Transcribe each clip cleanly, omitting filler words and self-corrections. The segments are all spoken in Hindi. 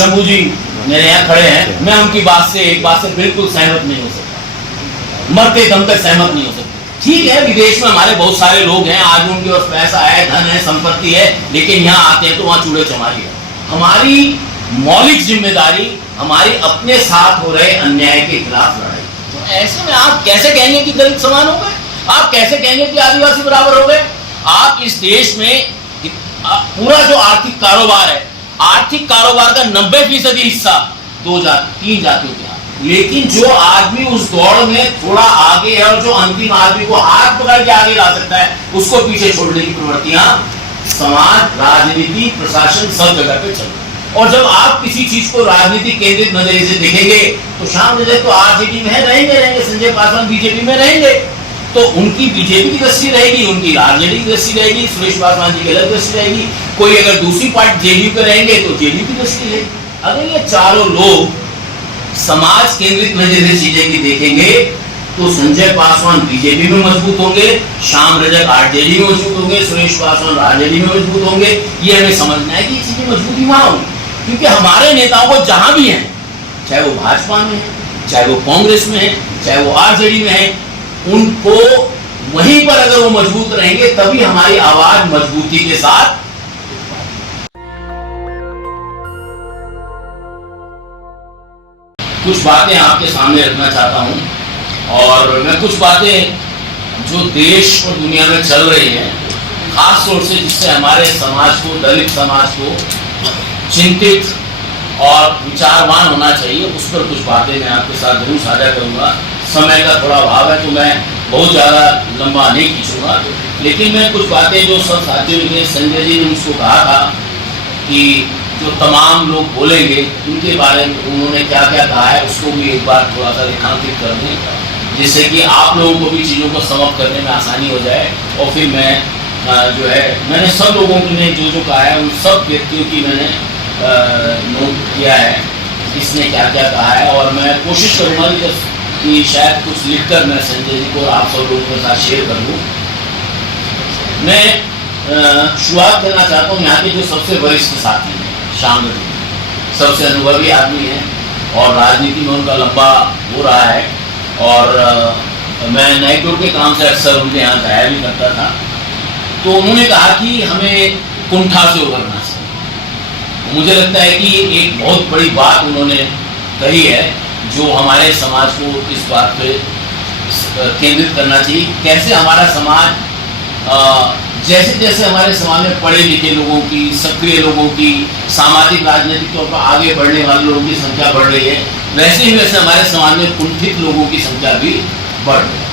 शंभू जी मेरे यहाँ खड़े हैं, मैं उनकी बात से एक बात से बिल्कुल सहमत नहीं हो सकता, मरते दम तक सहमत नहीं हो सकता। ठीक है, विदेश में हमारे बहुत सारे लोग हैं, आज उनके पास पैसा है, धन है, संपत्ति है, लेकिन यहाँ आते हैं तो वहाँ चूड़े चमारी है। हमारी मौलिक जिम्मेदारी हमारी अपने साथ हो रहे अन्याय के खिलाफ लड़ाई। तो ऐसे में आप कैसे कहेंगे कि दलित समान हो गए? आप कैसे कहेंगे कि आदिवासी बराबर हो गए? आप इस देश में पूरा जो आर्थिक कारोबार है, आर्थिक कारोबार का 90% हिस्सा 2 जाति 3 जातियों के हाथ, लेकिन जो आदमी उस दौड़ में थोड़ा आगे है और जो अंतिम आदमी को हाथ पकड़ के आगे ला सकता है, उसको पीछे छोड़ने की प्रवृत्तियां समाज, राजनीति, प्रशासन सब जगह पे चल रही है। और जब आप किसी चीज को राजनीति केंद्रित नजरिए से देखेंगे तो श्याम रजक तो आरजेडी में रहेंगे, संजय पासवान बीजेपी में रहेंगे, तो उनकी बीजेपी की दृष्टि रहेगी, उनकी आरजेडी की दृष्टि रहेगी, सुरेश पासवान जी की अलग दृष्टि रहेगी, कोई अगर दूसरी पार्टी जेडीयू पे रहेंगे तो जेडीयू की दृष्टि है। अगर ये चारों लोग समाज केंद्रित नजरिए से चीजें की देखेंगे तो संजय पासवान बीजेपी में मजबूत होंगे, श्याम रजक आरजेडी में मजबूत होंगे, सुरेश पासवान आरजेडी में मजबूत होंगे। ये हमें समझना है कि ये चीजें मजबूती वहां होंगी, क्योंकि हमारे नेताओं को जहां भी हैं, चाहे वो भाजपा में है, चाहे वो कांग्रेस में है, चाहे वो आरजेडी में है, उनको वहीं पर अगर वो मजबूत रहेंगे तभी हमारी आवाज मजबूती के साथ। कुछ बातें आपके सामने रखना चाहता हूं और मैं कुछ बातें जो देश और दुनिया में चल रही हैं, खास तौर से जिससे हमारे समाज को, दलित समाज को चिंतित और विचारवान होना चाहिए, उस पर कुछ बातें मैं आपके साथ जरूर साझा करूंगा। समय का थोड़ा अभाव है तो मैं बहुत ज़्यादा लंबा नहीं खींचूंगा, लेकिन मैं कुछ बातें जो सब साथियों ने, संजय जी ने मुझको कहा था कि जो तमाम लोग बोलेंगे उनके बारे में उन्होंने क्या क्या कहा है, उसको भी एक बार थोड़ा सा रेखांकित कर दें, जिससे कि आप लोगों को भी चीज़ों को समाप्त करने में आसानी हो जाए। और फिर मैं जो है, मैंने सब लोगों ने जो कहा है, उन सब व्यक्तियों की मैंने नोट किया है, किसने क्या क्या कहा है, और मैं कोशिश करूँगा कि शायद कुछ लिखकर मैं संजय जी को आप सब लोगों के साथ शेयर कर दूँ। मैं शुरुआत करना चाहता हूँ यहाँ के जो सबसे वरिष्ठ साथी हैं, श्याम रजक सबसे अनुभवी आदमी है और राजनीति में उनका लंबा हो रहा है, और मैं नाइटोर के काम से अक्सर उनके यहाँ जाया भी करता था। तो उन्होंने कहा कि हमें कुंठा से उभरना चाहिए। मुझे लगता है कि एक बहुत बड़ी बात उन्होंने कही है जो हमारे समाज को इस बात पे केंद्रित करना चाहिए। कैसे हमारा समाज, जैसे जैसे हमारे समाज में पढ़े लिखे लोगों की, सक्रिय लोगों की, सामाजिक राजनीतिक तौर पर आगे बढ़ने वाले लोगों की संख्या बढ़ रही है, वैसे ही वैसे हमारे समाज में कुंठित लोगों की संख्या भी बढ़ रही है।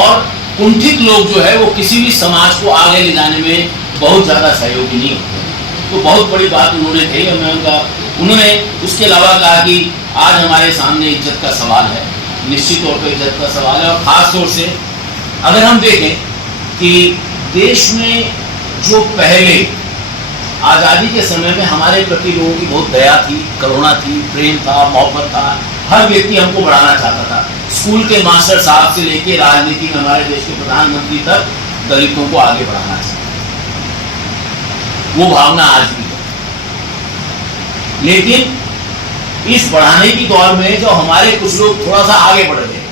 और कुंठित लोग जो है वो किसी भी समाज को आगे ले जाने में बहुत ज़्यादा सहयोगी नहीं होते। तो बहुत बड़ी बात उन्होंने कही और मैं उन्होंने उसके अलावा कहा कि आज हमारे सामने इज्जत का सवाल है, निश्चित तौर पर इज्जत का सवाल है। और ख़ास तौर से अगर हम देखें कि देश में जो पहले आज़ादी के समय में हमारे प्रति लोगों की बहुत दया थी, करुणा थी, प्रेम था, मोहब्बत था, हर व्यक्ति हमको बढ़ाना चाहता था। स्कूल के मास्टर साहब से लेके राजनीति में हमारे देश के प्रधानमंत्री तक दलितों को आगे बढ़ाना चाहता, वो भावना आज भी है। लेकिन इस बढ़ाने की दौर में जो हमारे कुछ लोग थोड़ा सा आगे बढ़ गए,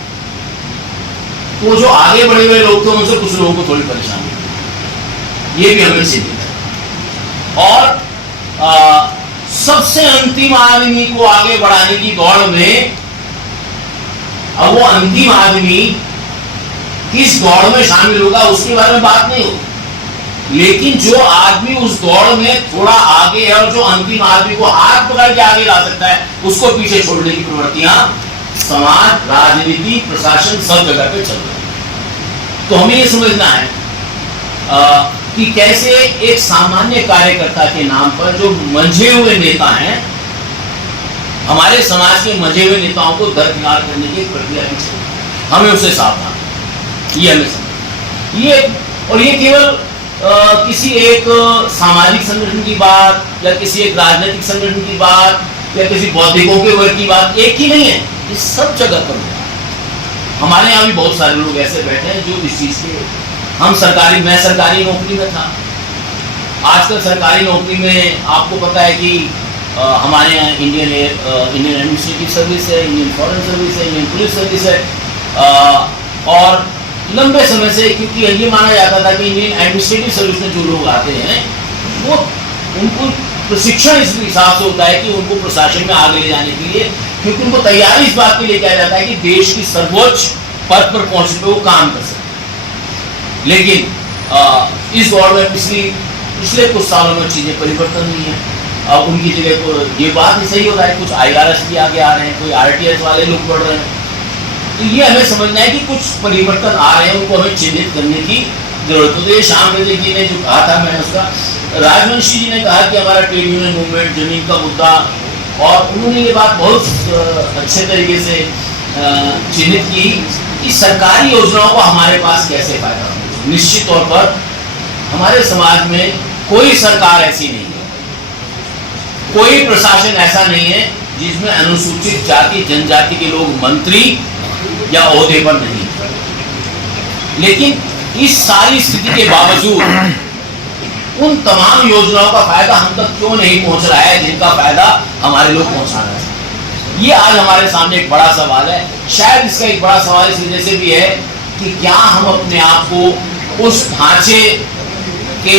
तो जो आगे बढ़े हुए लोग थे उनसे कुछ लोगों को थोड़ी परेशानी, ये भी हमें चिंतित है। और सबसे अंतिम आदमी को आगे बढ़ाने की दौड़ में अब वो अंतिम आदमी किस दौड़ में शामिल होगा उसके बारे में बात नहीं होगी, लेकिन जो आदमी उस दौड़ में थोड़ा आगे है और जो अंतिम आदमी को हाथ पकड़ के आगे ला सकता है, उसको पीछे छोड़ने की प्रवृत्तियां समाज, राजनीति, प्रशासन सब जगह पे चल रही है। तो हमें ये समझना है कि कैसे एक सामान्य कार्यकर्ता के नाम पर जो मंझे हुए नेता हैं, हमारे समाज के मंझे हुए नेताओं को दरकिनार करने की प्रक्रिया भी चल रही है। हमें उसे सावधान, ये हमें समझ, ये केवल किसी एक सामाजिक संगठन की बात या किसी एक राजनीतिक संगठन की बात या किसी बौद्धिकों के वर्ग की बात एक ही नहीं है, ये सब जगह पर है। हमारे यहाँ भी बहुत सारे लोग ऐसे बैठे हैं जो इस चीज के, मैं सरकारी नौकरी में था। आजकल सरकारी नौकरी में आपको पता है कि हमारे यहाँ इंडियन एडमिनिस्ट्रेटिव सर्विस है, इंडियन फॉरेन सर्विस है, इंडियन पुलिस सर्विस है। और लंबे समय से, क्योंकि ये माना जाता था कि इंडियन एडमिनिस्ट्रेटिव सर्विस में जो लोग आते हैं वो उनको प्रशिक्षण इस हिसाब से होता है कि उनको प्रशासन में आगे ले जाने के लिए, क्योंकि उनको तैयारी इस बात के लिए किया जाता है कि देश की सर्वोच्च पद पर पहुंचने पे वो काम कर सके। लेकिन इस दौर में पिछले कुछ सालों में चीजें परिवर्तन हुई हैं। अब उनकी जगह को ये बात ही सही हो रहा है, कुछ IRS भी आगे आ रहे हैं, कोई RTS वाले लोग बढ़ रहे हैं। तो ये हमें समझना है कि कुछ परिवर्तन आ रहे हैं, उनको हमें चिन्हित करने की जरूरत है। तो ये श्याम रजक जी ने जो कहा था, मैंने उसका, राजवंशी जी ने कहा कि हमारा ट्रेड यूनियन मूवमेंट, जमीन का मुद्दा, और उन्होंने ये बात बहुत अच्छे तरीके से चिन्हित की कि सरकारी योजनाओं को हमारे पास कैसे फायदा हो। निश्चित तौर पर हमारे समाज में कोई सरकार ऐसी नहीं है, कोई प्रशासन ऐसा नहीं है जिसमें अनुसूचित जाति जनजाति के लोग मंत्री या ओहदे पर नहीं। लेकिन इस सारी स्थिति के बावजूद उन तमाम योजनाओं का फायदा हम तक क्यों नहीं पहुंच रहा है जिनका फायदा हमारे लोग पहुंचाना चाहिए। ये आज हमारे सामने एक बड़ा सवाल है। शायद इसका एक बड़ा सवाल इस वजह से भी है कि क्या हम अपने आप को उस ढांचे के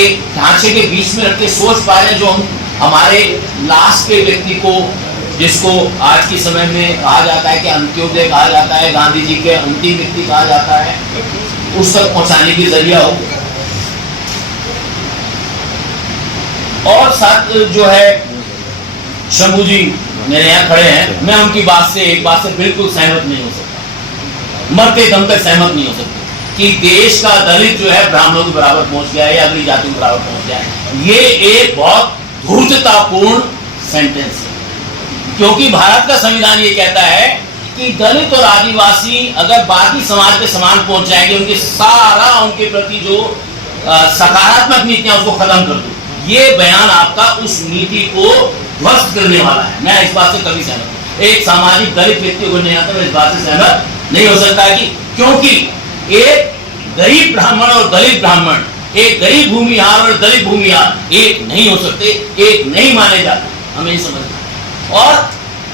बीच में रख के सोच पा रहे हैं जो हम हमारे लास्ट के व्यक्ति को, जिसको आज के समय में कहा जाता है कि अंत्योदय कहा जाता है, गांधी जी के अंतिम व्यक्ति कहा जाता है, उस तक पहुंचाने की जरिया हो। और साथ जो है शंभू जी मेरे यहाँ खड़े हैं, मैं उनकी एक बात से बिल्कुल सहमत नहीं हो सकता, मरते दम तक सहमत नहीं हो सकता कि देश का दलित जो है ब्राह्मणों के बराबर पहुंच गया है या अगली जातियों के बराबर पहुंच गया है। ये एक बहुत धूर्ततापूर्ण सेंटेंस है, क्योंकि भारत का संविधान ये कहता है कि दलित और आदिवासी अगर बाकी समाज के समान पहुंच जाएंगे, उनके प्रति जो सकारात्मक नीतियां उसको खत्म कर दो। ये बयान आपका उस नीति को ध्वस्त करने वाला है। मैं इस बात से कभी सहमत, एक सामाजिक दलित व्यक्ति को नहीं आता, मैं इस बात से सहमत नहीं हो सकता कि क्योंकि एक गरीब ब्राह्मण और दलित ब्राह्मण, एक गरीब भूमिहार और दलित भूमिहार एक नहीं हो सकते, एक नहीं माने जाते, हमें समझना। और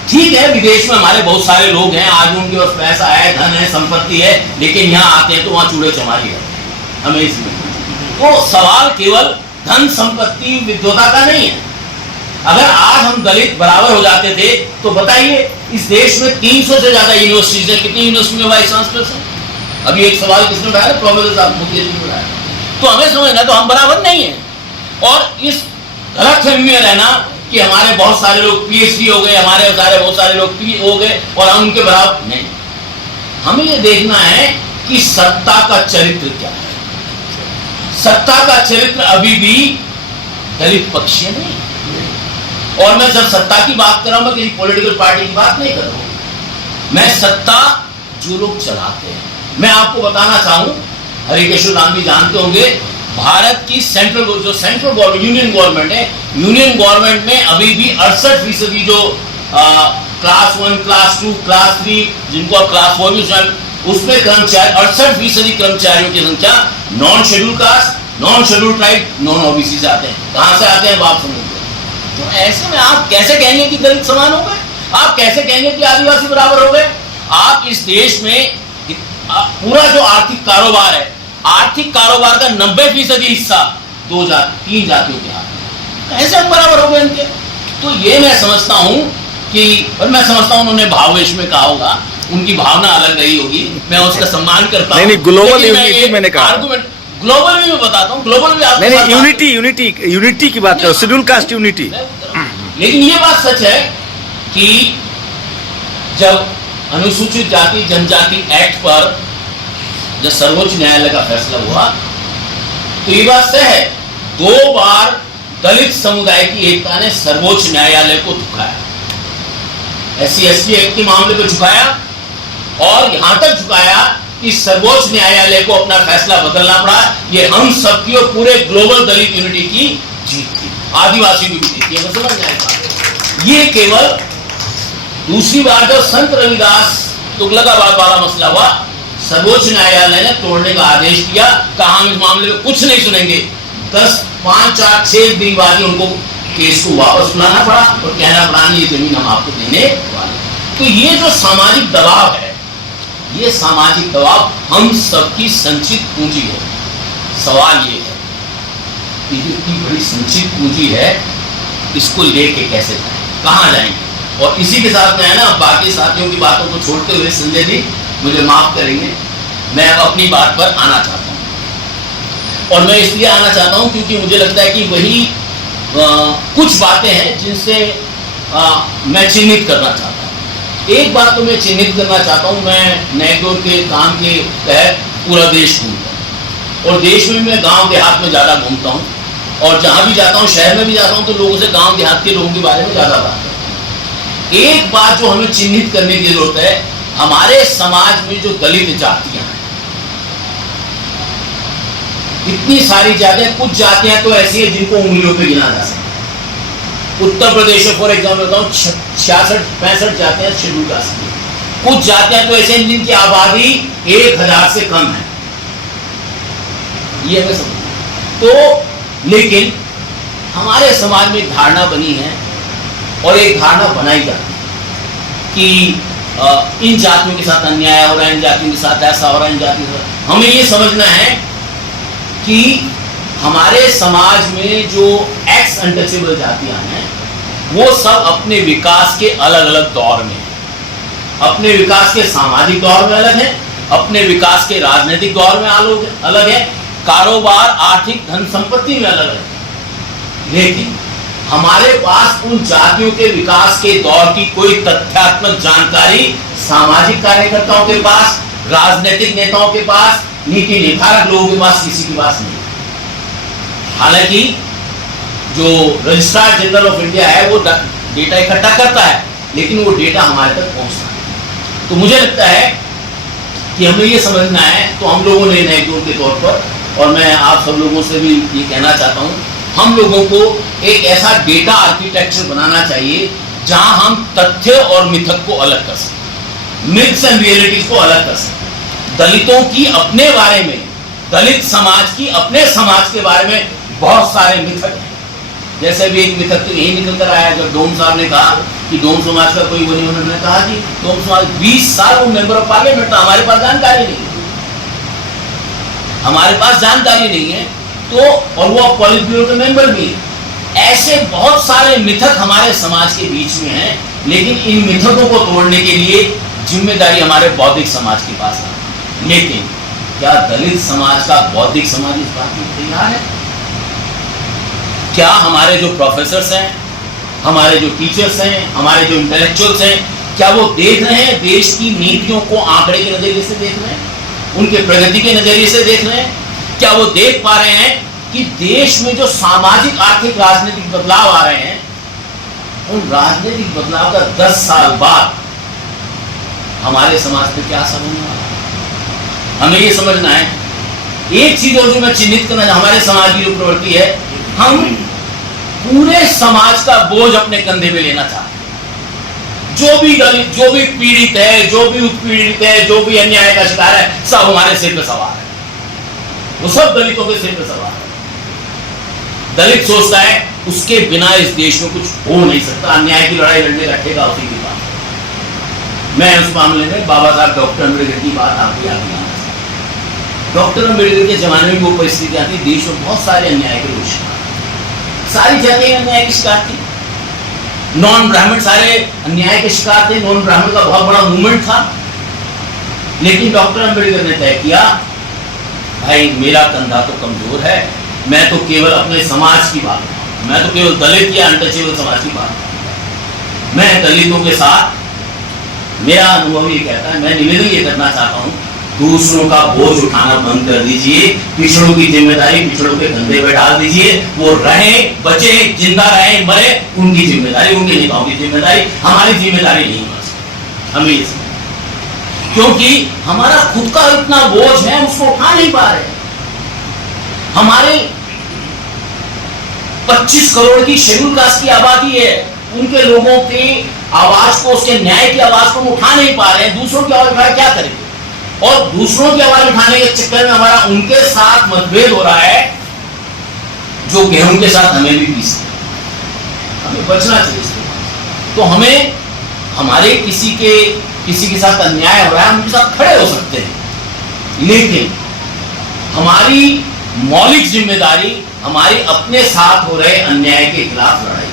ठीक है, विदेश में हमारे बहुत सारे लोग हैं, आज उनके पास पैसा है, धन है, संपत्ति है, लेकिन यहाँ आते हैं तो वहाँ चूड़े चमारी है, हमें समझना। तो सवाल केवल धन संपत्ति विद्वता का नहीं है। अगर आज हम दलित बराबर हो जाते थे तो बताइए, इस देश में 300 से ज्यादा यूनिवर्सिटीज है, कितनी यूनिवर्सिटी में वाइस चांसलर हैं? अभी एक सवाल किसने उठाया? प्रोफेसर साहब मुकेश ने उठाया। तो हमें समझना, तो हम बराबर नहीं है। और इस गलतफहमी में रहना कि हमारे बहुत सारे लोग PhD हो गए, हमारे बहुत सारे लोग PhD हो गए और हम उनके बराबर नहीं। हमें ये देखना है कि सत्ता का चरित्र क्या है। सत्ता का चरित्र अभी भी दलित पक्षीय नहीं। और मैं जब सत्ता की बात कर रहा हूं, मैं किसी पॉलिटिकल पार्टी की बात नहीं कर रहा हूं, मैं सत्ता जो लोग चलाते हैं। मैं आपको बताना चाहूं, हरिकेशवर राम भी जानते होंगे, भारत की सेंट्रल गवर्नमेंट, यूनियन गवर्नमेंट है, यूनियन गवर्नमेंट में अभी भी 68% जो क्लास 1, क्लास 2, क्लास 3, जिनको आप क्लास 4 भी, उसमें कर्मचारी 68% कर्मचारियों की संख्या non schedule caste, non schedule tribe, non OBC से आते हैं। कहां से आते हैं आप समझते हैं। तो ऐसे में आप कैसे कहेंगे कि दलित समान हो गए? आप कैसे कहेंगे कि आदिवासी बराबर हो गए? आप इस देश में पूरा जो आर्थिक कारोबार है, आर्थिक कारोबार का 90% हिस्सा 3 जातियों के हाथ में, कैसे हम बराबर हो गए इनके? तो ये मैं समझता हूं कि, और मैं समझता हूं उन्होंने भाववेश में कहा होगा, उनकी भावना अलग रही होगी, मैं उसका सम्मान करता हूं। नहीं, ग्लोबल यूनिटी मैंने कहा, ग्लोबल भी मैं बताता हूं, ग्लोबल भी आप नहीं, यूनिटी की बात करो, शेड्यूल कास्ट यूनिटी। लेकिन ये बात सच है कि जब अनुसूचित जाति जनजाति एक्ट पर जब सर्वोच्च न्यायालय का फैसला हुआ, तो ये बात तय है, 2 बार दलित समुदाय की एकता ने सर्वोच्च न्यायालय को झुकाया। SC/ST एक्ट के मामले पर झुकाया और यहां तक झुकाया कि सर्वोच्च न्यायालय को अपना फैसला बदलना पड़ा। ये हम सबकी और पूरे ग्लोबल दलित यूनिटी की जीत थी, आदिवासी की जीत थी, अगर समझ जाएगा। ये केवल दूसरी बार जब संत रविदास तुगलकाबाद वाला मसला हुआ, सर्वोच्च न्यायालय ने तोड़ने का आदेश दिया, कहा हम इस मामले में कुछ नहीं सुनेंगे। 10, 5, 4, 6 दिन बाद ही उनको केस को वापस बुलाना पड़ा और कहना पड़ा नहीं, ये जमीन हम आपको देने वाले। तो ये जो सामाजिक दबाव है, ये सामाजिक दबाव हम सबकी संचित पूंजी है। सवाल ये है कि जो इतनी बड़ी संचित पूंजी है, इसको लेके कैसे जाएं, कहाँ जाएंगे? और इसी के साथ में है ना, बाकी साथियों की बातों को छोड़ते हुए संजय जी मुझे माफ करेंगे, मैं अब अपनी बात पर आना चाहता हूँ। और मैं इसलिए आना चाहता हूँ क्योंकि मुझे लगता है कि वही कुछ बातें हैं जिनसे मैं चिन्हित करना चाहता हूँ। एक बात तो मैं चिन्हित करना चाहता हूँ, मैं नैकडोर के काम के तहत पूरा देश घूमता हूँ और देश में मैं गांव देहात में ज़्यादा घूमता हूँ और जहाँ भी जाता हूँ, शहर में भी जाता हूँ, तो लोगों से गांव देहात के लोगों के बारे में ज़्यादा बात करता हूँ। एक बात जो हमें चिन्हित करने की जरूरत है, हमारे समाज में जो दलित जातियाँ हैं, इतनी सारी जातियां, कुछ जातियां तो ऐसी है जिनको उंगलियों पे गिना जा सकता है। उत्तर प्रदेश में फॉर एग्जाम्पल बताऊं, 66-65 जातियां शेड्यूल कास्ट की। कुछ जातियां तो ऐसे हैं जिनकी आबादी 1000 से कम है। ये हमें समझना। तो लेकिन हमारे समाज में धारणा बनी है और एक धारणा बनाई जाती है कि इन जातियों के साथ अन्याय हो रहा है, इन जातियों के साथ ऐसा हो रहा है, इन जातियों के साथ। हमें ये समझना है कि हमारे समाज में जो एक्स अनटचेबल जातियां हैं, वो सब अपने विकास के अलग अलग दौर में हैं। अपने विकास के सामाजिक दौर में अलग है, अपने विकास के राजनीतिक दौर में अलग है, कारोबार, आर्थिक, धन संपत्ति में अलग है। लेकिन हमारे पास उन जातियों के विकास के दौर की कोई तथ्यात्मक जानकारी सामाजिक कार्यकर्ताओं के पास, राजनीतिक नेताओं के पास, नीति निर्धारक लोगों के पास, किसी के पास नहीं। हालांकि जो रजिस्ट्रार जनरल ऑफ इंडिया है वो डेटा इकट्ठा करता है, लेकिन वो डेटा हमारे तक पहुंचता है। तो मुझे लगता है कि हमें ये समझना है, तो हम लोगों ने नैकडोर के तौर पर, और मैं आप सब लोगों से भी ये कहना चाहता हूँ, हम लोगों को एक ऐसा डेटा आर्किटेक्चर बनाना चाहिए जहां हम तथ्य और मिथक को अलग कर सकें, मिथ्स एंड रियलिटीज को अलग कर सकें। दलितों की अपने बारे में, दलित समाज की अपने समाज के बारे में बहुत सारे मिथक हैं। जैसे भी एक मिथक तो यही निकल कर आया जब डोम साहब ने कहा कि डोम समाज का कोई वो नहीं। उन्होंने कहा कि डोम समाज 20 साल वो मेंबर ऑफ पार्लियामेंट था, हमारे पास जानकारी नहीं है, हमारे पास जानकारी नहीं है, तो और वो पॉलिट ब्यूरो के मेंबर भी है। ऐसे बहुत सारे मिथक हमारे समाज के बीच में हैं, लेकिन इन मिथकों को तोड़ने के लिए जिम्मेदारी हमारे बौद्धिक समाज के पास है। लेकिन क्या दलित समाज का बौद्धिक समाज इस बात के लिए तैयार है? क्या हमारे जो प्रोफेसर्स हैं, हमारे जो टीचर्स हैं, हमारे जो इंटेलेक्चुअल्स हैं, क्या वो देख रहे हैं देश की नीतियों को आंकड़े के नजरिए से देख रहे हैं, उनके प्रगति के नजरिए से देख रहे हैं? क्या वो देख पा रहे हैं कि देश में जो सामाजिक, आर्थिक, राजनीतिक बदलाव आ रहे हैं, उन राजनीतिक बदलाव का 10 साल बाद हमारे समाज पे क्या असर होने वाला है? हमें ये समझना है। एक चीज और जो मैं चिन्हित करना, हमारे समाज की जो प्रवृत्ति है, हम पूरे समाज का बोझ अपने कंधे पे लेना चाहते हैं। जो भी दलित, जो भी पीड़ित है, जो भी उत्पीड़ित है, जो भी अन्याय का शिकार है, सब हमारे सिर पे सवार है, वो सब दलितों के सिर पे सवार है। दलित सोचता है उसके बिना इस देश में कुछ हो नहीं सकता, अन्याय की लड़ाई लड़ने का ठेका उसी के पास। मैं उस मामले में बाबा साहब डॉक्टर अम्बेडकर की बात आपको याद दिलाना चाहता हूं। डॉक्टर अम्बेडकर के जमाने में वो परिस्थिति आती, देश में बहुत सारे अन्याय के लोग, सारी जातियां अन्याय की शिकार थी, नॉन ब्राह्मण सारे अन्याय के शिकार थे, नॉन ब्राह्मण का बहुत बड़ा मूवमेंट था। लेकिन डॉक्टर अम्बेडकर ने तय किया, भाई मेरा कंधा तो कमजोर है, मैं तो केवल अपने समाज की बात करूं, मैं तो केवल दलित या अनटचेबल समाज की बात करूं। मैं दलितों के साथ, मेरा अनुभव ये कहता है, मैं निवेदन ये करना चाहता हूं, दूसरों का बोझ उठाना बंद कर दीजिए, पिछड़ों की जिम्मेदारी पिछड़ों के कंधे पे डाल दीजिए। वो रहे, बचे, जिंदा रहे, मरे, उनकी जिम्मेदारी, उनके नेताओं की जिम्मेदारी, हमारी जिम्मेदारी नहीं हो सकती। हमें ये समझ, क्योंकि हमारा खुद का इतना बोझ है, उसको उठा नहीं पा रहे। हमारे 25 करोड़ की शेड्यूल कास्ट की आबादी है, उनके लोगों की आवाज को, उसके न्याय की आवाज को उठा नहीं पा रहे हैं। दूसरों की आवाज उठा क्या करेंगे? और दूसरों की आवाज उठाने के चक्कर में हमारा उनके साथ मतभेद हो रहा है, जो गेहूं के साथ हमें भी पीसते हैं। हमें बचना चाहिए इससे। तो हमें हमारे किसी के साथ अन्याय हो रहा है, हम उनके साथ खड़े हो सकते हैं, लेकिन हमारी मौलिक जिम्मेदारी हमारी अपने साथ हो रहे अन्याय के खिलाफ लड़ाई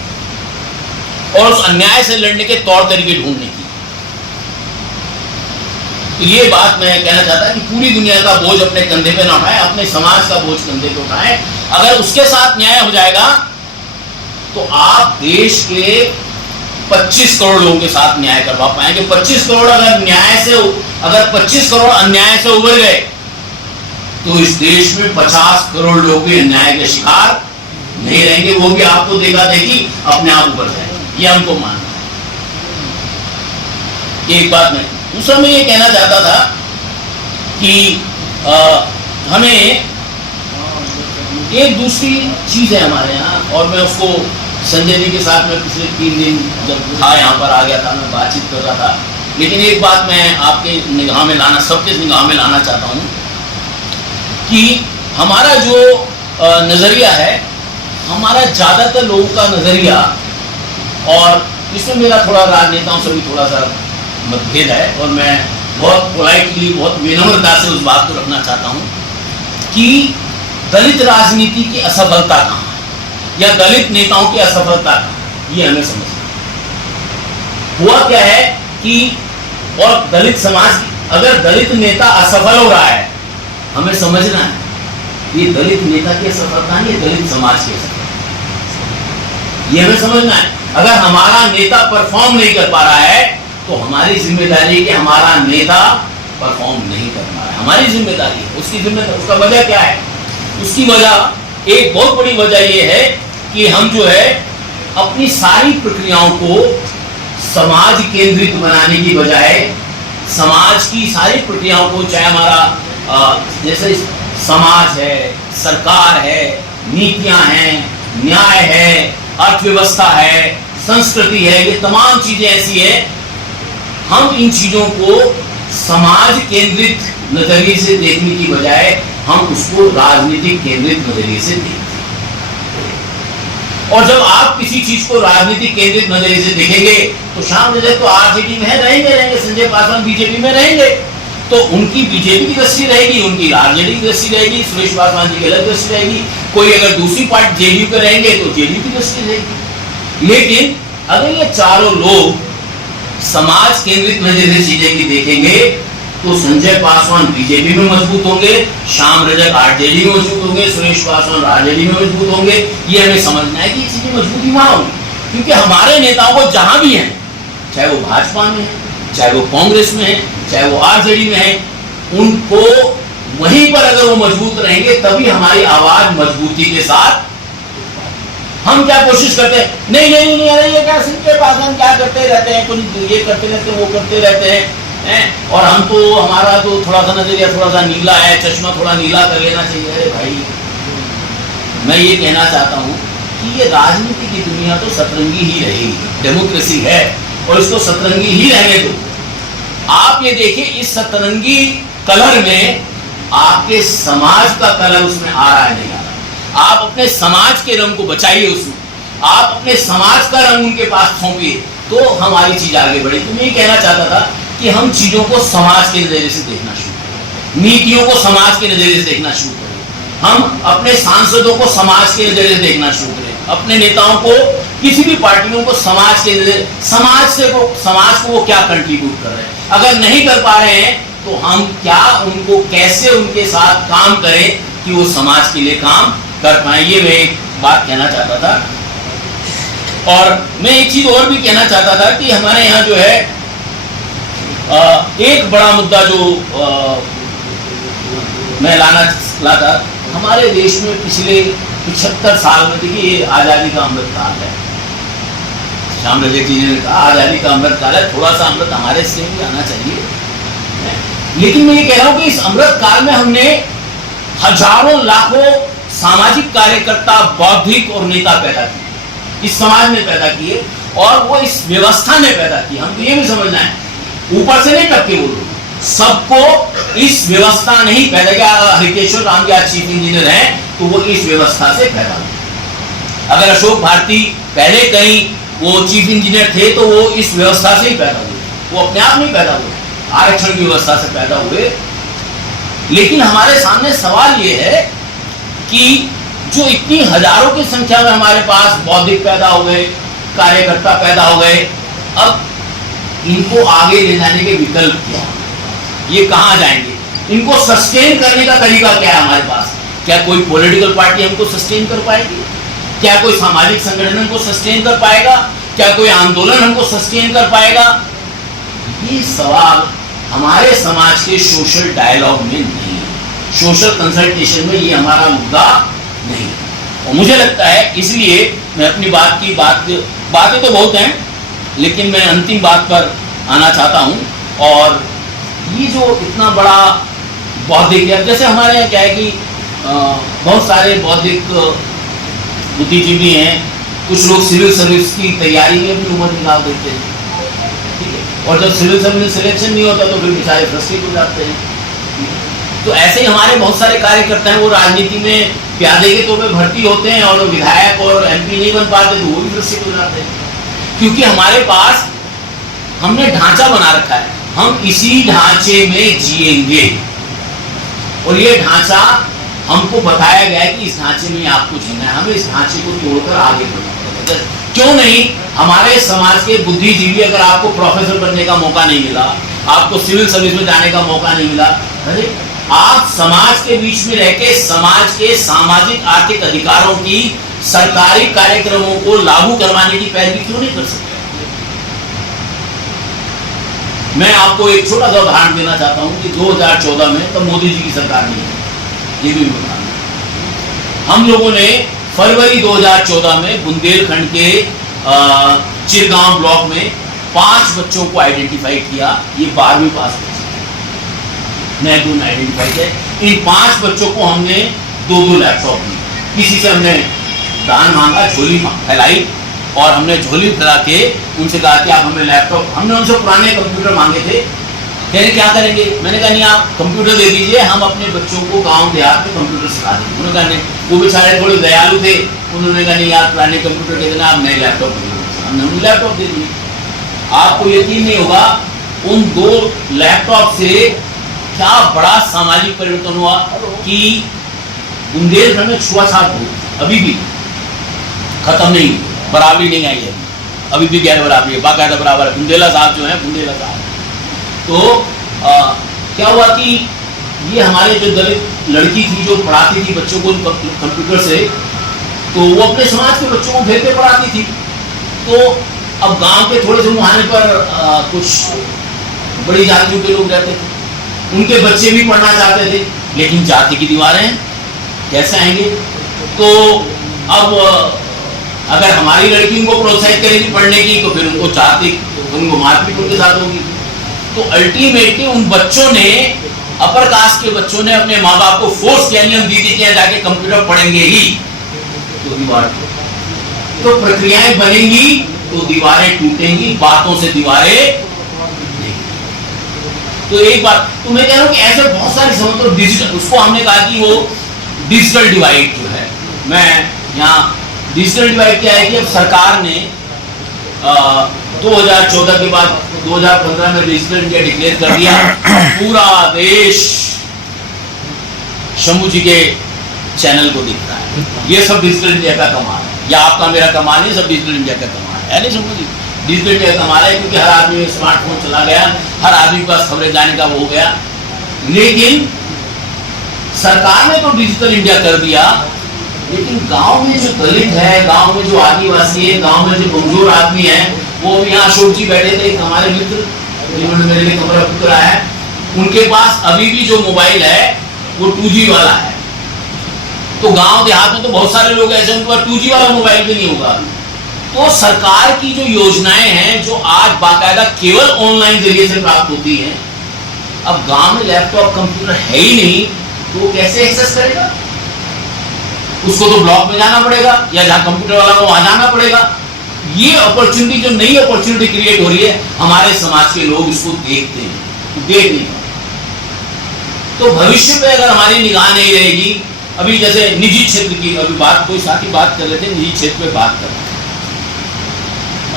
और उस अन्याय से लड़ने के तौर तरीके ढूंढने की। तो ये बात मैं कहना चाहता कि पूरी दुनिया का बोझ अपने कंधे पे ना उठाए, अपने समाज का बोझ कंधे पे उठाए। अगर उसके साथ न्याय हो जाएगा तो आप देश के 25 करोड़ लोगों के साथ न्याय करवा पाएंगे। 25 करोड़ अगर 25 करोड़ अन्याय से उबर गए तो इस देश में 50 करोड़ लोग भी अन्याय के शिकार नहीं रहेंगे, वो भी आपको देखा देखी अपने आप उबर जाएंगे। ये हमको मानना है। एक बात मैं दूसरा मैं ये कहना चाहता था कि हमें एक दूसरी चीज है हमारे यहाँ, और मैं उसको संजय जी के साथ में पिछले 3 दिन जब था यहाँ पर आ गया था, मैं बातचीत कर रहा था, लेकिन एक बात मैं आपके निगाह में लाना, सबके निगाह में लाना चाहता हूँ कि हमारा जो नज़रिया है, हमारा ज़्यादातर लोगों का नज़रिया, और इसमें मेरा थोड़ा राजनेताओं से भी थोड़ा सा मतभेद है, और मैं बहुत पोलाइटली, बहुत विनम्रता से उस बात को रखना चाहता हूँ कि दलित राजनीति की असफलता कहाँ है या दलित नेताओं की असफलता कहाँ, ये हमें समझना है। हुआ क्या है कि और दलित समाज, अगर दलित नेता असफल हो रहा है, हमें समझना है ये दलित नेता की असफलता नहीं, ये दलित समाज की असफलता, ये हमें समझना है। अगर हमारा नेता परफॉर्म नहीं कर पा रहा है तो हमारी जिम्मेदारी है कि हमारा नेता परफॉर्म नहीं कर पा रहा है, हमारी जिम्मेदारी है। उसकी जिम्मेदारी, उसका वजह क्या है? उसकी वजह, एक बहुत बड़ी वजह यह है कि हम जो है अपनी सारी प्रक्रियाओं को समाज केंद्रित बनाने की बजाय समाज की सारी प्रक्रियाओं को, चाहे हमारा जैसे समाज है, सरकार है, नीतियां हैं, न्याय है, अर्थव्यवस्था है, संस्कृति है, ये तमाम चीजें ऐसी है, हम इन चीजों को समाज केंद्रित नजरिए से देखने की बजाय हम उसको राजनीतिक केंद्रित नजरिए से देखते हैं। और जब आप किसी चीज को राजनीतिक केंद्रित नजरिए से देखेंगे तो शाम रजक तो आरजेडी में रहेंगे, संजय पासवान बीजेपी में रहेंगे, तो उनकी बीजेपी की दृष्टि रहेगी, उनकी आरजेडी की दृष्टि रहेगी, सुरेश पासवान जी की अलग दृष्टि रहेगी, कोई अगर दूसरी पार्टी जेडीयू पे रहेंगे तो जेडीयू की दृष्टि रहेगी। लेकिन अगर ये चारों लोग समाज केंद्रित नजरिए से चीजें की देखेंगे तो संजय पासवान बीजेपी में मजबूत होंगे, श्याम रजक आरजेडी में मजबूत होंगे, सुरेश पासवान आरजेडी में मजबूत होंगे। ये हमें समझना है कि ये चीजें मजबूती वहां होगी, क्योंकि हमारे नेताओं को जहां भी हैं, चाहे वो भाजपा में है, चाहे वो कांग्रेस में है, चाहे वो आरजेडी में है, उनको वहीं पर अगर वो मजबूत रहेंगे तभी हमारी आवाज मजबूती के साथ। हम क्या कोशिश करते हैं, नहीं नहीं नहीं, अरे ये क्या संजय पासवान क्या करते रहते हैं, कुछ ये करते रहते हैं, वो करते रहते हैं, और हम तो, हमारा तो थोड़ा सा नजरिया थोड़ा सा नीला है, चश्मा थोड़ा नीला कर लेना चाहिए। अरे भाई, मैं ये कहना चाहता हूँ कि ये राजनीति की दुनिया तो सतरंगी ही रहेगी, डेमोक्रेसी है और इसको सतरंगी ही रहने दो। आप ये देखिए, इस सतरंगी कलर में आपके समाज का कलर उसमें आ रहा है, नहीं आ रहा। आप अपने समाज के रंग को बचाइए, उसमें आप अपने समाज का रंग उनके पास थोपिए, तो हमारी चीज आगे बढ़े। तो मैं ये कहना चाहता था कि हम चीजों को समाज के नजरिए से देखना शुरू करें, नीतियों को समाज के नजरिए से देखना शुरू करें, हम अपने सांसदों को समाज के नजरिए से देखना शुरू करें, अपने नेताओं को, किसी भी पार्टियों को समाज के नजरिए, समाज को वो क्या कंट्रीब्यूट कर रहे हैं। अगर नहीं कर पा रहे हैं तो हम क्या उनको, कैसे उनके साथ काम करें कि वो समाज के लिए काम कर पाए। ये मैं एक बात कहना चाहता था। और मैं एक चीज और भी कहना चाहता था कि हमारे यहाँ जो है एक बड़ा मुद्दा जो मैं लाता, हमारे देश में पिछले 75 साल में, देखिए आजादी का अमृत काल है, श्याम रजक जी ने कहा आजादी का अमृत काल है, थोड़ा सा अमृत हमारे से भी आना चाहिए। लेकिन मैं ये कह रहा हूं कि इस अमृत काल में हमने हजारों लाखों सामाजिक कार्यकर्ता, बौद्धिक और नेता पैदा किए, इस समाज में पैदा किए, और वो इस व्यवस्था में पैदा किए। हमको ये भी समझना है, ऊपर से नहीं टपके वो लोग, सबको इस व्यवस्था नहीं पैदा किया। हरिकेश्वर राम जी चीफ इंजीनियर हैं तो वो इस व्यवस्था से पैदा हुए। अगर अशोक भारती पहले कहीं वो चीफ इंजीनियर थे तो वो इस व्यवस्था से ही पैदा हुए, वो अपने आप नहीं पैदा हुए, आरक्षण की व्यवस्था से पैदा हुए। लेकिन हमारे सामने सवाल ये है कि जो इतनी हजारों की संख्या में हमारे पास बौद्धिक पैदा हो गए, कार्यकर्ता पैदा हो गए, अब इनको आगे ले जाने के विकल्प क्या, ये कहाँ जाएंगे, इनको सस्टेन करने का तरीका क्या है हमारे पास? क्या कोई पॉलिटिकल पार्टी हमको सस्टेन कर पाएगी? क्या कोई सामाजिक संगठन हमको सस्टेन कर पाएगा? क्या कोई आंदोलन हमको सस्टेन कर पाएगा? ये सवाल हमारे समाज के सोशल डायलॉग में नहीं है, सोशल कंसल्टेशन में ये हमारा मुद्दा नहीं। और मुझे लगता है इसलिए मैं अपनी बातें तो बहुत हैं, लेकिन मैं अंतिम बात पर आना चाहता हूँ। और ये जो इतना बड़ा बौद्धिक, जैसे हमारे यहाँ क्या है कि बहुत सारे बौद्धिक बुद्धिजीवी हैं, कुछ लोग सिविल सर्विस की तैयारी में अपनी उम्र निकाल देते हैं, ठीक है, और जब सिविल सर्विस सिलेक्शन नहीं होता तो फिर बेचारे फ्रस्ट्रेट हो जाते हैं। तो ऐसे ही हमारे बहुत सारे कार्यकर्ता हैं, वो राजनीति में प्यादे के तौर पे भर्ती होते हैं और विधायक और एमपी नहीं बन पाते तो वो भी फ्रस्ट्रेट हो जाते हैं, क्योंकि हमारे पास हमने ढांचा बना रखा है, हम इसी ढांचे में जिएंगे और ये ढांचा हमको बताया गया है कि इस ढांचे में आपको जीना है, हमें इस ढांचे को तोड़कर आगे बढ़ना पड़ेगा। क्यों नहीं, हमारे समाज के बुद्धिजीवी, अगर आपको प्रोफेसर बनने का मौका नहीं मिला, आपको सिविल सर्विस में जाने का मौका नहीं मिला, अरे आप समाज के बीच में रह के समाज के सामाजिक आर्थिक अधिकारों की सरकारी कार्यक्रमों को लागू करवाने की पैरवी क्यों नहीं कर सकते? मैं आपको एक छोटा सा उदाहरण देना चाहता हूं कि 2014 में तब मोदी जी की सरकार नहीं है, ये भी बताना। हम लोगों ने फरवरी 2014 में बुंदेलखंड के चिरगांव ब्लॉक में 5 बच्चों को आइडेंटिफाई किया, ये 12वीं पास नए गुण आइडेंटिफाई किए। इन 5 बच्चों को हमने 2-2 लैपटॉप दिए, किसी से हमने दान मांगा, झोली फैलाई और हमने झोली फैला के उनसे कहा कि आप हमें लैपटॉप, हमने उनसे पुराने कंप्यूटर मांगे थे, कह रहे क्या करेंगे? मैंने कहा नहीं, आप कंप्यूटर दे दीजिए, हम अपने बच्चों को गांव देहात में कंप्यूटर सिखा देंगे। उन्होंने कहा नहीं, वो बेचारे थोड़े दयालु थे, उन्होंने कहा नहीं यार, पुराने कंप्यूटर के देना, आप नए लैपटॉप दे दीजिए। हमने उन्हें लैपटॉप दे दिए। आपको यकीन नहीं होगा उन 2 लैपटॉप से क्या बड़ा सामाजिक परिवर्तन हुआ कि बुंदेलखंड में छुआछूत हो अभी भी खत्म नहीं, बराबरी नहीं आई है, अभी भी गैर बराबरी है, बाकायदा बराबर है। बुंदेला साहब जो है, बुंदेला साहब, तो क्या हुआ कि ये हमारे जो दलित लड़की थी जो पढ़ाती थी बच्चों को कंप्यूटर से, तो वो अपने समाज के बच्चों को भेज के पढ़ाती थी। तो अब गांव के थोड़े से मुहाने पर कुछ बड़ी जातियों के लोग रहते थे, उनके बच्चे भी पढ़ना चाहते थे, लेकिन जाति की दीवारें कैसे आएंगे? तो अब अगर हमारी लड़की उनको प्रोत्साहित करेगी पढ़ने की तो फिर उनको जाति, उनको मारपीट उनके साथ होगी। तो अल्टीमेटली उन बच्चों ने, अपर कास्ट के बच्चों ने अपने माँ बाप को फोर्स किया, नियम दीदी के जाके कंप्यूटर पढ़ेंगे ही तो दीवार, तो प्रक्रियाएं बनेंगी तो दीवारें टूटेंगी, बातों से दीवारें। तो एक बात तो मैं कह रहा हूं कि ऐसे बहुत सारी समझ, तो डिजिटल, उसको हमने कहा कि वो डिजिटल डिवाइड जो है, मैं यहाँ डिजिटल डिवाइड क्या है कि अब सरकार ने 2014 के बाद 2015 में डिजिटल इंडिया डिक्लेयर कर दिया। पूरा देश शंभू जी के चैनल को दिख रहा है, ये सब डिजिटल इंडिया का कमाल है, या आपका मेरा कमाल नहीं, सब डिजिटल इंडिया का कमाल है नहीं शंभू जी? डिजिटल इंडिया का कमाल है क्योंकि हर आदमी में स्मार्टफोन चला गया, हर आदमी के पास खबरें जाने का वो हो गया। लेकिन सरकार ने तो डिजिटल इंडिया कर दिया, लेकिन गांव में जो दलित है, गांव में जो आदिवासी है, गांव में जो कमजोर आदमी है, वो यहाँ अशोक जी बैठे थे, हमारे मित्र जिन्होंने मेरे लिए कमरा बुक करा है, उनके पास अभी भी जो मोबाइल है वो 2G वाला है। तो गांव देहात में तो बहुत सारे लोग ऐसे उनके पास 2G वाला मोबाइल भी नहीं होगा। तो सरकार की जो योजनाएं हैं जो आज बाकायदा केवल ऑनलाइन जरिए से प्राप्त होती हैं, अब गांव में लैपटॉप कंप्यूटर है ही नहीं तो वो कैसे एक्सेस करेगा? उसको तो ब्लॉक में जाना पड़ेगा या जहां कंप्यूटर वाला हो वहां जाना पड़ेगा। ये अपॉर्चुनिटी, जो नई अपॉर्चुनिटी क्रिएट हो रही है, हमारे समाज के लोग इसको देखते हैं, देख नहीं पाते। तो भविष्य में अगर हमारी निगाह नहीं रहेगी, अभी जैसे निजी क्षेत्र की अभी बात, कोई साथी बात कर रहे थे, निजी क्षेत्र में बात कर रहे थे,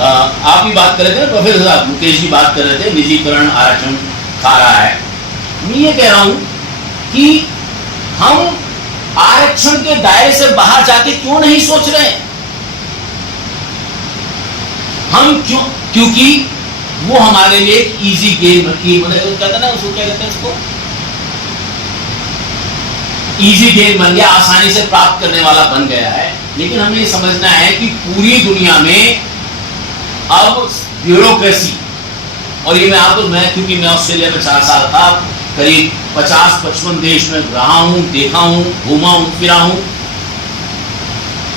आप भी बात कर रहे थे, प्रोफेसर साहब मुकेश जी बात कर रहे थे, निजीकरण आरक्षण खा रहा है। मैं ये कह रहा हूं कि हम आरक्षण के दायरे से बाहर जाके क्यों नहीं सोच रहे हैं? हम क्यों? क्योंकि वो हमारे लिए इजी गेम की, मतलब कहते हैं ना उसको, क्या कहते हैं उसको, इजी गेम बन गया, आसानी से प्राप्त करने वाला बन गया है। लेकिन हमें समझना है कि पूरी दुनिया में अब ब्यूरोक्रेसी, और ये मैं क्योंकि मैं ऑस्ट्रेलिया में 4 साल था, करीब 50-55 देश में रहा हूं, देखा हूं, घूमा हूं, फिरा हूं,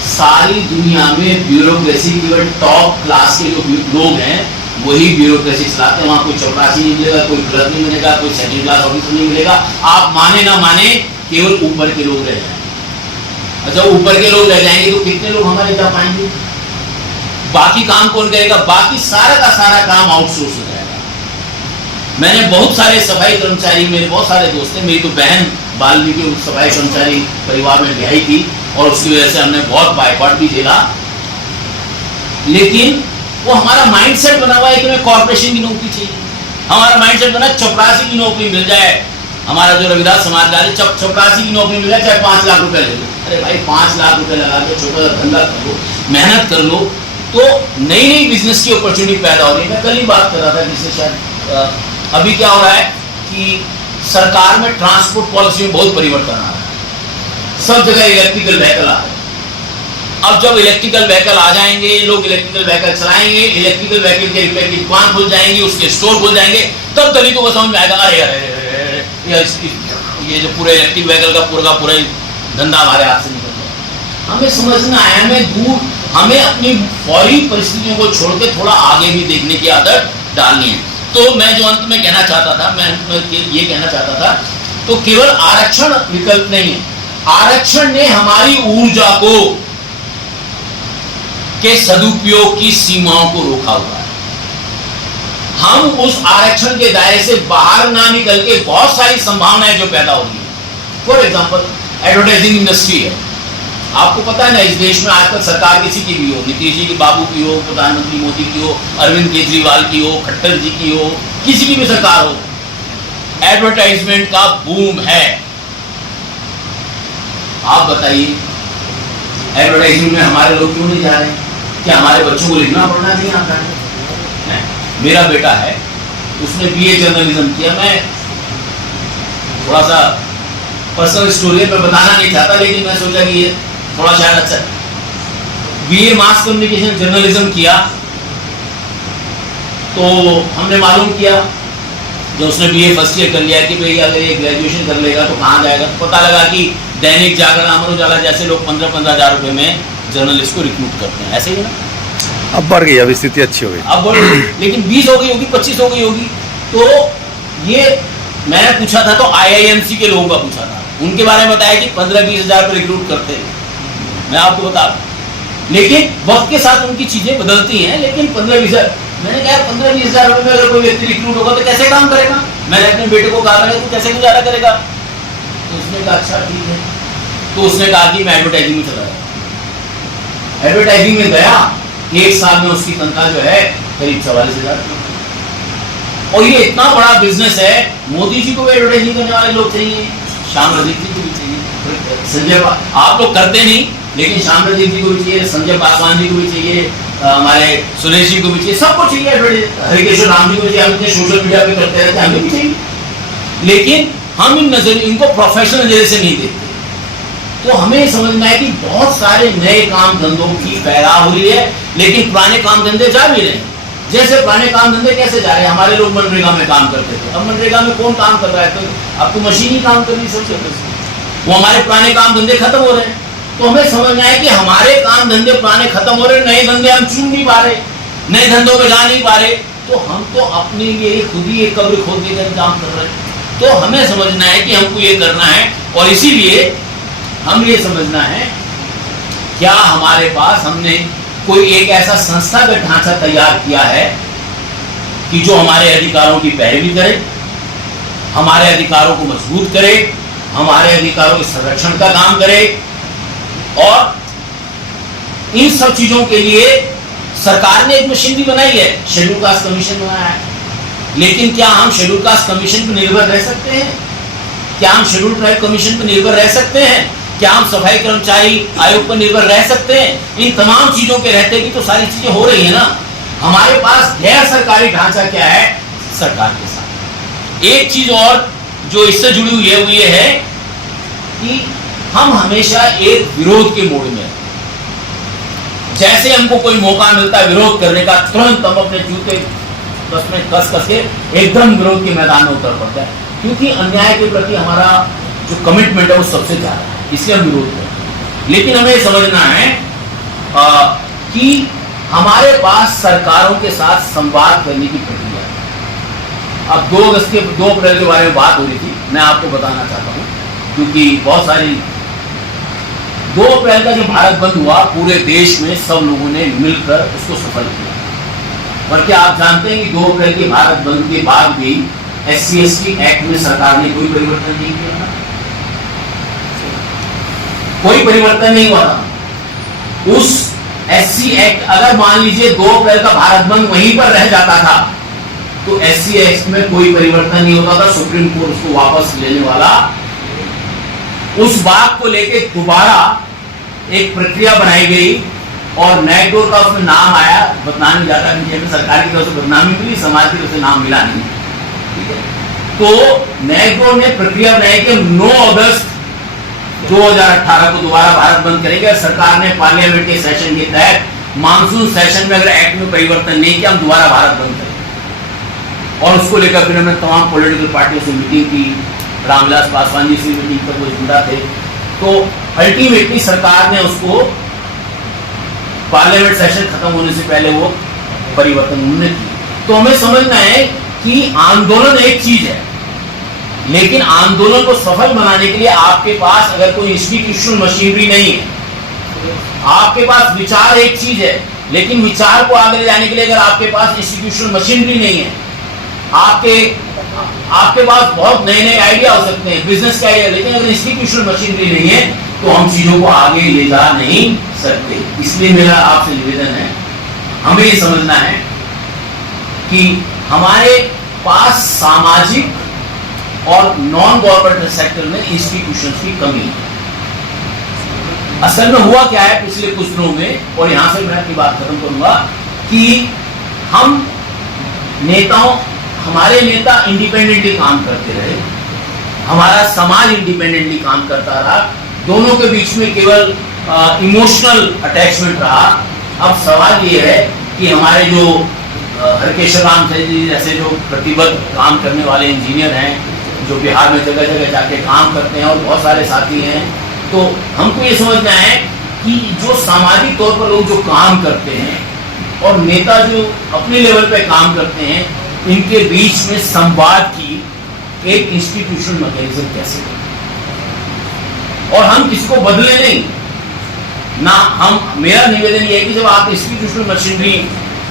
सारी दुनिया में ब्यूरोक्रेसी केवल टॉप क्लास के जो लोग हैं वही ब्यूरोक्रेसी चलाते हैं। वहां कोई चपरासी नहीं मिलेगा, कोई क्लर्क नहीं मिलेगा, कोई सेकंड क्लास ऑफिसर नहीं मिलेगा। आप माने ना माने, केवल ऊपर के लोग रह जाएंगे। अच्छा, ऊपर के लोग रह जाएंगे तो कितने लोग हमारे जा पाएंगे? बाकी काम कौन करेगा? बाकी सारा का सारा काम आउटसोर्स हो जाएगा। मैंने बहुत सारे सफाई कर्मचारी, मेरे बहुत सारे दोस्त हैं, मेरी तो बहन वाल्मीकि सफाई कर्मचारी परिवार में ब्याही थी और उसकी वजह से हमने बहुत बायकॉट भी झेला। लेकिन वो हमारा माइंडसेट बना हुआ है कि हमें कॉर्पोरेशन की नौकरी चाहिए। हमारा माइंडसेट बना चपरासी की नौकरी मिल जाए, हमारा जो रविदास समाज का है, चपरासी की नौकरी मिल जाए, चाहे 5 लाख रुपए ले लो। अरे भाई, 5 लाख रुपए लगा के छोटा सा धंधा कर लो, मेहनत कर लो, तो नई नई बिजनेस की अपॉर्चुनिटी पैदा हो रही है। मैं कल ही बात कर रहा था किसी शायद, अभी क्या हो रहा है कि सरकार में ट्रांसपोर्ट पॉलिसी में बहुत परिवर्तन आ रहा है। सब जगह इलेक्ट्रिकल व्हीकल आ रहे हैं। अब जब इलेक्ट्रिकल व्हीकल आ जाएंगे, लोग इलेक्ट्रिकल व्हीकल चलाएंगे, इलेक्ट्रिकल व्हीकल के रिपेयर की दुकान खुल जाएंगी, उसके स्टोर खुल जाएंगे, तब दलितों को समझ में आएगा, अरे अरे ये जो पूरे इलेक्ट्रिक व्हीकल का पूरा धंधा हमारे हाथ से निकल गया। हमें समझना है, हमें अपनी फौरी परिस्थितियों को छोड़ के थोड़ा आगे भी देखने की आदत डालनी है। तो मैं जो अंत में कहना चाहता था, मैं ये कहना चाहता था, तो केवल आरक्षण विकल्प नहीं है। आरक्षण ने हमारी ऊर्जा को के सदुपयोग की सीमाओं को रोका हुआ है। हम उस आरक्षण के दायरे से बाहर ना निकल के बहुत सारी संभावनाएं जो पैदा हो रही है। फॉर एग्जाम्पल, एडवर्टाइजिंग इंडस्ट्री है। आपको पता है ना, इस देश में आजकल सरकार किसी की भी हो, नीतीश जी की, बाबू की हो, प्रधानमंत्री मोदी की हो, अरविंद केजरीवाल की हो, खट्टर जी की हो, किसी की भी सरकार हो, एडवर्टाइजमेंट का बूम है। आप बताइए, एडवर्टाइजमेंट में हमारे लोग क्यों नहीं जा रहे हैं? क्या हमारे बच्चों को लिखना पढ़ना नहीं आता है? मेरा बेटा है, उसने बीए जर्नलिज्म किया। मैं थोड़ा सा पर्सनल स्टोरी मैं बताना नहीं चाहता, लेकिन मैं सोचा कि ये थोड़ा शायद अच्छा। बीए मास कम्युनिकेशन जर्नलिज्म किया, तो हमने मालूम किया जब उसने बीए फर्स्ट ईयर कर लिया कि भाई अगर ये ग्रेजुएशन कर लेगा तो कहाँ जाएगा। तो पता लगा कि दैनिक जागरण, अमर उजाला जैसे लोग 15-15 हज़ार रुपए में जर्नलिस्ट को रिक्रूट करते हैं। ऐसे ही ना, अब बढ़ गई, अब स्थिति अच्छी हो गई, अब बढ़ गई, लेकिन 20 हो गई होगी, 25 हो गई होगी। तो ये मैंने पूछा था, तो IIMC के लोगों का पूछा था, उनके बारे में बताया कि 15-20 हज़ार पे रिक्रूट करते हैं। मैं आपको बता दूं, लेकिन वक्त के साथ उनकी चीजें बदलती हैं। लेकिन 15-20 हज़ार, मैंने कहा 15-20 हज़ार रुपए में अगर कोई व्यक्ति रिक्रूट होगा तो कैसे काम करेगा? मैंने अपने बेटे को कहा तो कैसे गुजारा करेगा? तो उसने कहा अच्छा ठीक है। तो उसने कहा कि मैं एडवर्टाइजिंग में चला गया। एडवर्टाइजिंग में गया, 1 साल में उसकी तनख्वाह जो है करीब 44,000। और ये इतना बड़ा बिजनेस है, मोदी जी को भी एडवर्टाइजिंग करने वाले लोग चाहिए, श्याम रजक जी को भी चाहिए, संजय, आप लोग करते नहीं, लेकिन श्याम रजक जी को भी चाहिए, संजय पासवान जी को भी चाहिए, हमारे सुरेश जी को भी चाहिए, सबको चाहिए एडवर्टाइजिंग, हरिकेश्वर राम जी को चाहिए। हम इतने सोशल मीडिया पे करते रहते हैं, हमें भी चाहिए। लेकिन हम इनको प्रोफेशनल नजरिए से नहीं देखते। तो हमें समझना है कि बहुत सारे नए काम धंधों की फैलाव हुई है, लेकिन पुराने काम धंधे जा भी रहे हैं। जैसे पुराने काम धंधे कैसे जा रहे हैं? हमारे लोग मनरेगा में काम करते थे, अब मनरेगा में कौन काम कर रहा है? तो अब तो मशीन ही काम कर रही है सबसे पहले। वो हमारे पुराने काम धंधे खत्म हो रहे हैं। तो हमें समझना है कि हमारे काम धंधे पुराने खत्म हो रहे, नए धंधे हम चुन नहीं पा रहे, नए धंधों में जा नहीं पा रहे। तो हम तो अपने लिए खुद ही एक कब्र खोदने का काम कर रहे हैं। तो हमें समझना है कि हमको ये करना है, और इसीलिए हम ये समझना है क्या हमारे पास हमने कोई एक ऐसा संस्थागत ढांचा तैयार किया है कि जो हमारे अधिकारों की पैरवी करे, हमारे अधिकारों को मजबूत करे, हमारे अधिकारों के संरक्षण का काम करे, और इन सब चीजों के लिए सरकार ने एक मशीनरी बनाई है, शेड्यूल कास्ट कमीशन बनाया है, लेकिन क्या हम शेड्यूल कास्ट कमीशन पर निर्भर रह सकते हैं? क्या हम शेड्यूल ट्राइब कमीशन पर निर्भर रह सकते हैं? क्या हम सफाई कर्मचारी आयोग पर निर्भर रह सकते हैं? इन तमाम चीजों के रहते भी तो सारी चीजें हो रही है ना। हमारे पास गैर सरकारी ढांचा क्या है सरकार के साथ। एक चीज और जो इससे जुड़ी हुई है वो ये है कि हम हमेशा एक विरोध के मोड में, जैसे हमको कोई मौका मिलता है विरोध करने का, तुरंत हम अपने जूते में कस के एकदम विरोध के मैदान में उतर पड़ता है, क्योंकि अन्याय के प्रति हमारा जो कमिटमेंट है वो सबसे ज्यादा है, इसलिए हम विरोध करते हैं। लेकिन हमें समझना है कि हमारे पास सरकारों के साथ संवाद करने की प्रक्रिया है। अब 2 अप्रैल के बारे में बात हो रही थी, मैं आपको बताना चाहता हूँ, क्योंकि बहुत सारी 2 अप्रैल का जो भारत बंद हुआ, पूरे देश में सब लोगों ने मिलकर उसको सफल किया। पर क्या आप जानते हैं कि 2 अप्रैल के भारत बंद के बाद भी SC/ST एक्ट में सरकार ने कोई परिवर्तन नहीं किया था? कोई परिवर्तन नहीं हुआ था। उस SC एक्ट, अगर मान लीजिए 2 अप्रैल का भारत बंद वहीं पर रह जाता था तो SC एक्ट में कोई परिवर्तन नहीं होता था। सुप्रीम कोर्ट उसको वापस लेने वाला, उस बात को लेके दोबारा एक प्रक्रिया बनाई गई और नैकडोर का उसमें नाम आया। बदनामी ज्यादा नहीं, सरकार की तरफ से बदनामी मिली, समाज की तरफ से नाम मिला नहीं, ठीक है। तो नैकडोर ने प्रक्रिया बनाई कि 9 अगस्त 2018 को दोबारा भारत बंद करेंगे। सरकार ने पार्लियामेंट के सेशन के तहत मानसून सेशन में अगर एक्ट में परिवर्तन नहीं किया, हम दोबारा भारत बंद करेंगे। और उसको लेकर फिर हमने तमाम पॉलिटिकल पार्टियों से मीटिंग की, रामविलास पासवान जी से मीटिंग तक वो जुड़ा थे। तो अल्टीमेटली सरकार ने उसको पार्लियामेंट सेशन खत्म होने से पहले वो परिवर्तन उन्होंने किए। तो हमें समझना है कि आंदोलन एक चीज है, लेकिन आंदोलन को सफल बनाने के लिए आपके पास अगर कोई इंस्टीट्यूशनल मशीनरी नहीं है, आपके पास विचार एक चीज है, लेकिन विचार को आगे ले जाने के लिए अगर आपके पास इंस्टीट्यूशनल मशीनरी नहीं है, आपके पास बहुत नए नए आइडिया हो सकते हैं, बिजनेस के आइडिया, लेकिन अगर इंस्टीट्यूशनल मशीनरी नहीं है तो हम चीजों को आगे ले जा नहीं सकते। इसलिए मेरा आपसे निवेदन है, हमें ये समझना है कि हमारे पास सामाजिक और नॉन गवर्नमेंट सेक्टर में इंस्टीट्यूशंस की कमी है। असल में हुआ क्या है पिछले कुछ दिनों में, और यहां से मैं अपनी बात खत्म करूंगा, कि हम नेताओं, हमारे नेता इंडिपेंडेंटली काम करते रहे, हमारा समाज इंडिपेंडेंटली काम करता रहा, दोनों के बीच में केवल इमोशनल अटैचमेंट रहा। अब सवाल ये है कि हमारे जो हरकेश्वर राम जी जैसे जो प्रतिबद्ध काम करने वाले इंजीनियर हैं, जो बिहार में जगह जगह जाके काम करते हैं, और बहुत सारे साथी हैं, तो हमको ये समझना है कि जो सामाजिक तौर पर लोग जो काम करते हैं और नेता जो अपने लेवल पे काम करते हैं, इनके बीच में संवाद की एक इंस्टीट्यूशनल मैकेनिज्म कैसे है। और हम किसी को बदले नहीं ना, हम, मेरा निवेदन ये है कि जब आप इंस्टीट्यूशनल मशीनरी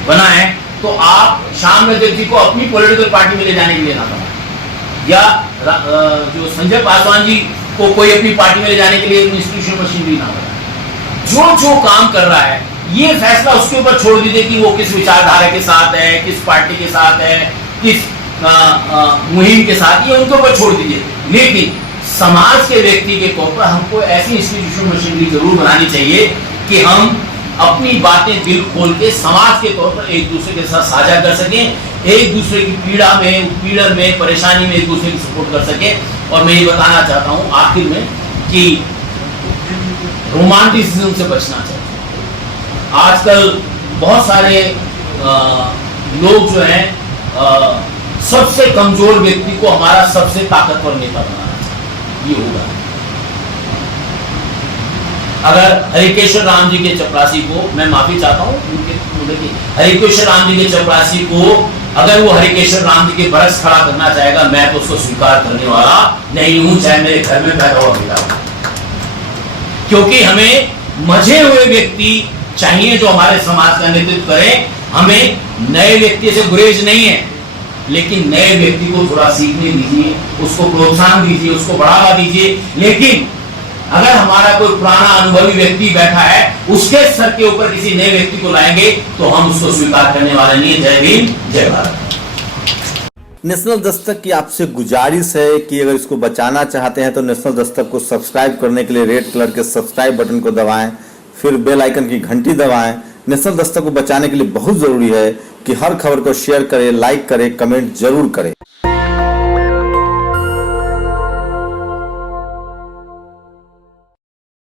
बनाएं तो आप श्याम रजक जी को अपनी पॉलिटिकल पार्टी में ले जाने के लिए ना बनाएं, या जो संजय पासवान जी को कोई अपनी पार्टी में ले जाने के लिए इंस्टीट्यूशनल मशीनरी ना बनाए। जो काम कर रहा है ये फैसला उसके ऊपर छोड़ दीजिए कि वो किस विचारधारा के साथ है, किस पार्टी के साथ है, किस मुहिम के साथ, ये उनके ऊपर छोड़ दीजिए। लेकिन समाज के व्यक्ति के तौर पर हमको ऐसी इंस्टीट्यूशनल मशीनरी जरूर बनानी चाहिए कि हम अपनी बातें दिल खोल के समाज के तौर पर एक दूसरे के साथ साझा कर सकें, एक दूसरे की पीड़ा में, उत्पीड़न में, परेशानी में एक दूसरे की सपोर्ट कर सकें। और मैं ये बताना चाहता हूँ आखिर में कि रोमांटिसिज्म से बचना चाहिए। आजकल बहुत सारे लोग जो हैं सबसे कमजोर व्यक्ति को हमारा सबसे ताकतवर नेता बनाना चाहिए, ये होगा। अगर हरिकेश्वर राम जी के चपरासी को, मैं माफी चाहता हूँ उनके, हरिकेश्वर राम जी के चपरासी को अगर वो हरिकेश्वर राम जी के बरस खड़ा करना चाहेगा, मैं तो उसको स्वीकार करने वाला नहीं हूं, चाहे मेरे घर में पैदा हुआ मिला हो। क्योंकि हमें मजे हुए व्यक्ति चाहिए जो हमारे समाज का नेतृत्व करें। हमें नए व्यक्ति से गुरेज नहीं है, लेकिन नए व्यक्ति को थोड़ा सीखने दीजिए, उसको प्रोत्साहन दीजिए, उसको बढ़ावा दीजिए। लेकिन अगर हमारा कोई पुराना अनुभवी व्यक्ति बैठा है, उसके सर के ऊपर किसी नए व्यक्ति को लाएंगे तो हम उसको स्वीकार करने वाले नहीं है। जय भीम, जय भारत। नेशनल दस्तक की आपसे गुजारिश है कि अगर इसको बचाना चाहते हैं तो नेशनल दस्तक को सब्सक्राइब करने के लिए रेड कलर के सब्सक्राइब बटन को दबाएं, फिर बेल आइकन की घंटी दबाएं। नेशनल दस्तक को बचाने के लिए बहुत जरूरी है कि हर खबर को शेयर करें, लाइक करें, कमेंट जरूर करें।